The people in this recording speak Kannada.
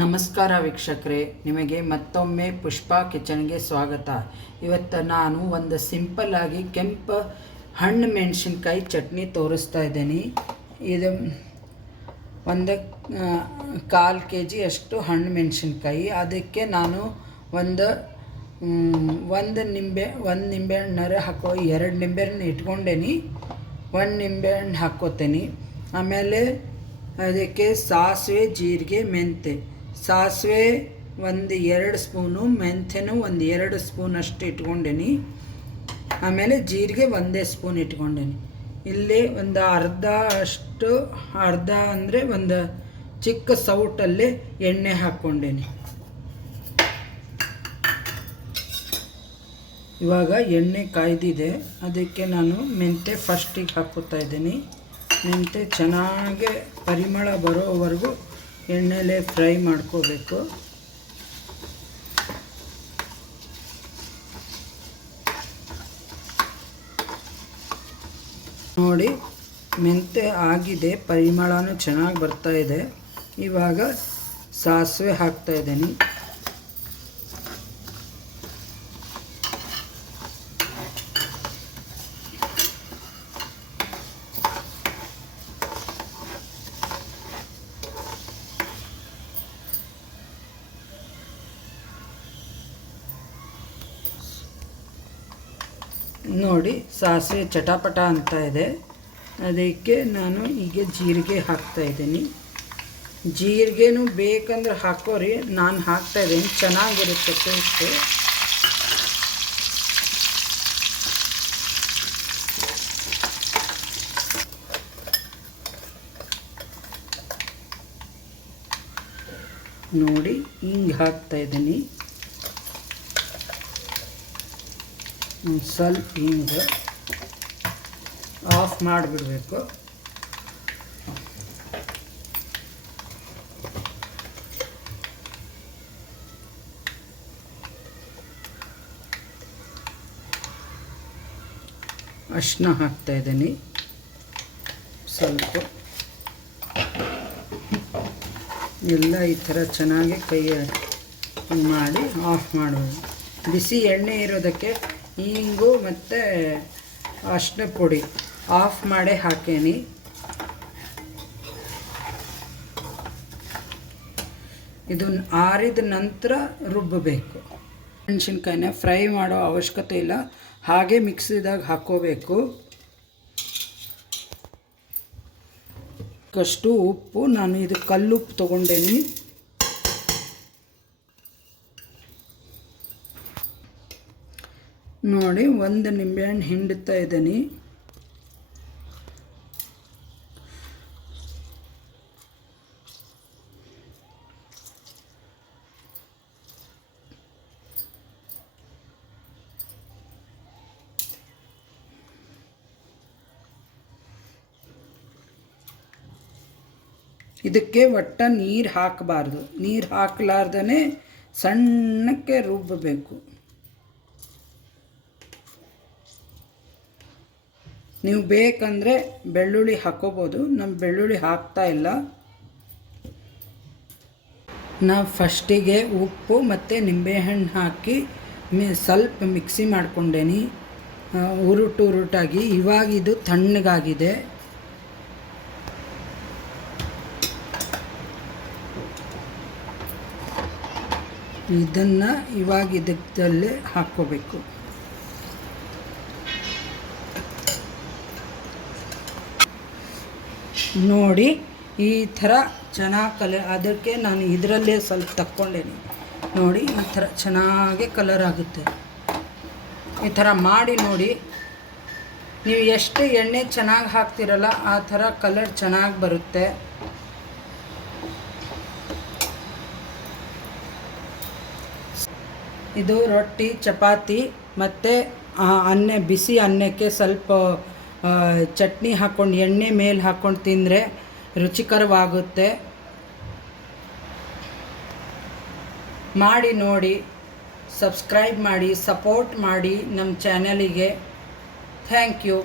ನಮಸ್ಕಾರ ವೀಕ್ಷಕರೇ, ನಿಮಗೆ ಮತ್ತೊಮ್ಮೆ ಪುಷ್ಪಾ ಕಿಚನ್ಗೆ ಸ್ವಾಗತ. ಇವತ್ತು ನಾನು ಒಂದು ಸಿಂಪಲ್ ಆಗಿ ಕೆಂಪು ಹಣ್ಣು ಮೆಣಸಿನ್ಕಾಯಿ ಚಟ್ನಿ ತೋರಿಸ್ತಾ ಇದ್ದೀನಿ. ಇದು ಒಂದು 1/4 kg ಅಷ್ಟು ಹಣ್ಣು ಮೆಣಸಿನ್ಕಾಯಿ. ಅದಕ್ಕೆ ನಾನು ಒಂದು ನಿಂಬೆಹಣ್ಣು ಹಾಕೋ 2 ನಿಂಬೆಹಣ್ಣು ಇಟ್ಕೊಂಡೇನಿ. 1 ನಿಂಬೆಹಣ್ಣು ಹಾಕ್ಕೋತೀನಿ. ಆಮೇಲೆ ಅದಕ್ಕೆ ಸಾಸಿವೆ, ಜೀರಿಗೆ, ಮೆಂತ್ಯ. ಸಾಸಿವೆ 1-2 ಸ್ಪೂನು, ಮೆಂತ್ಯನೂ 1-2 ಸ್ಪೂನ್ ಅಷ್ಟು ಇಟ್ಕೊಂಡೇನಿ. ಆಮೇಲೆ ಜೀರಿಗೆ 1 ಸ್ಪೂನ್ ಇಟ್ಕೊಂಡೇನಿ. ಇಲ್ಲಿ ಒಂದು ಅರ್ಧ ಅಂದರೆ ಒಂದು ಚಿಕ್ಕ ಸೌಟಲ್ಲಿ ಎಣ್ಣೆ ಹಾಕ್ಕೊಂಡೇನಿ. ಇವಾಗ ಎಣ್ಣೆ ಕಾಯ್ದಿದೆ. ಅದಕ್ಕೆ ನಾನು ಮೆಂತ್ಯ ಫಸ್ಟಿಗೆ ಹಾಕ್ಕೋತಾ ಇದ್ದೀನಿ. ಮೆಂತ್ಯ ಚೆನ್ನಾಗಿ ಪರಿಮಳ ಬರೋವರೆಗೂ ಎಣ್ಣೆಲೆ ಫ್ರೈ ಮಾಡ್ಕೋಬೇಕು. ನೋಡಿ, ಮೆಂತ್ಯ ಆಗಿದೆ, ಪರಿಮಳನೂ ಚೆನ್ನಾಗಿ ಬರ್ತಾ ಇದೆ. ಇವಾಗ ಸಾಸಿವೆ ಹಾಕ್ತಾ ಇದ್ದೀನಿ. ನೋಡಿ, ಸಾಸಿವೆ ಚಟಾಪಟ ಅಂತ ಇದೆ. ಅದಕ್ಕೆ ನಾನು ಈಗ ಜೀರಿಗೆ ಹಾಕ್ತಾ ಇದ್ದೀನಿ. ಜೀರಿಗೆನೂ ಬೇಕಂದ್ರೆ ಹಾಕೋರಿ, ನಾನು ಹಾಕ್ತಾ ಇದ್ದೀನಿ, ಚೆನ್ನಾಗಿರುತ್ತೆ ಟೇಸ್ಟು. ನೋಡಿ, ಹಿಂಗೆ ಹಾಕ್ತಾ ಇದ್ದೀನಿ. ಸ್ವಲ್ಪ ಹಿಂಗೆ ಆಫ್ ಮಾಡಿಬಿಡಬೇಕು. ಅರಿಶಿನ ಹಾಕ್ತಾ ಇದ್ದೀನಿ ಸ್ವಲ್ಪ. ಎಲ್ಲ ಈ ಥರ ಚೆನ್ನಾಗಿ ಕೈ ಮಾಡಿ ಆಫ್ ಮಾಡೋದು. ಬಿಸಿ ಎಣ್ಣೆ ಇರೋದಕ್ಕೆ ಹಿಂಗು ಮತ್ತು ಅರಿಶಿನ ಪುಡಿ ಆಫ್ ಮಾಡಿ ಹಾಕೇನಿ. ಇದನ್ನು ಆರಿದ ನಂತರ ರುಬ್ಬಬೇಕು. ಮೆಣಸಿನ್ಕಾಯಿನ ಫ್ರೈ ಮಾಡೋ ಅವಶ್ಯಕತೆ ಇಲ್ಲ, ಹಾಗೆ ಮಿಕ್ಸಿದಾಗ ಹಾಕ್ಕೋಬೇಕು. ಅಷ್ಟು ಉಪ್ಪು, ನಾನು ಇದು ಕಲ್ಲುಪ್ಪು ತೊಗೊಂಡೇನಿ. ನೋಡಿ, 1 ನಿಂಬೆಹಣ್ಣು ಹಿಂಡ್ತಾ ಇದ್ದೀನಿ. ಇದಕ್ಕೆ ಒಟ್ಟ ನೀರು ಹಾಕಬಾರ್ದು. ನೀರು ಹಾಕಲಾರ್ದೇ ಸಣ್ಣಕ್ಕೆ ರುಬ್ಬಬೇಕು. ನೀವು ಬೇಕಂದರೆ ಬೆಳ್ಳುಳ್ಳಿ ಹಾಕ್ಕೋಬೋದು. ನಮ್ಮ ಬೆಳ್ಳುಳ್ಳಿ ಹಾಕ್ತಾ ಇಲ್ಲ. ನಾವು ಫಸ್ಟಿಗೆ ಉಪ್ಪು ಮತ್ತು ನಿಂಬೆಹಣ್ಣು ಹಾಕಿ ಸ್ವಲ್ಪ ಮಿಕ್ಸಿ ಮಾಡ್ಕೊಂಡೇನಿ, ಉರುಟಾಗಿ. ಇವಾಗ ಇದು ತಣ್ಣಗಾಗಿದೆ. ಇದನ್ನು ಇವಾಗ ಇದಕ್ಕಲ್ಲೇ ಹಾಕ್ಕೋಬೇಕು. ನೋಡಿ, ಈ ಥರ ಚೆನ್ನಾಗಿ ಅದಕ್ಕೆ ನಾನು ಇದರಲ್ಲೇ ಸ್ವಲ್ಪ ತಕ್ಕೊಂಡೇನಿ. ನೋಡಿ, ಈ ಥರ ಚೆನ್ನಾಗಿ ಕಲರ್ ಆಗುತ್ತೆ. ಈ ಥರ ಮಾಡಿ ನೋಡಿ. ನೀವು ಎಷ್ಟು ಎಣ್ಣೆ ಚೆನ್ನಾಗಿ ಹಾಕ್ತಿರಲ್ಲ ಆ ಥರ ಕಲರ್ ಚೆನ್ನಾಗಿ ಬರುತ್ತೆ. ಇದು ರೊಟ್ಟಿ, ಚಪಾತಿ ಮತ್ತು ಬಿಸಿ ಅನ್ನಕ್ಕೆ ಸ್ವಲ್ಪ ಚಟ್ನಿ ಹಾಕ್ಕೊಂಡು ಎಣ್ಣೆ ಮೇಲೆ ಹಾಕ್ಕೊಂಡು ತಿಂದರೆ ರುಚಿಕರವಾಗುತ್ತೆ. ಮಾಡಿ ನೋಡಿ, ಸಬ್ಸ್ಕ್ರೈಬ್ ಮಾಡಿ, ಸಪೋರ್ಟ್ ಮಾಡಿ ನಮ್ಮ ಚಾನಲಿಗೆ. Thank you.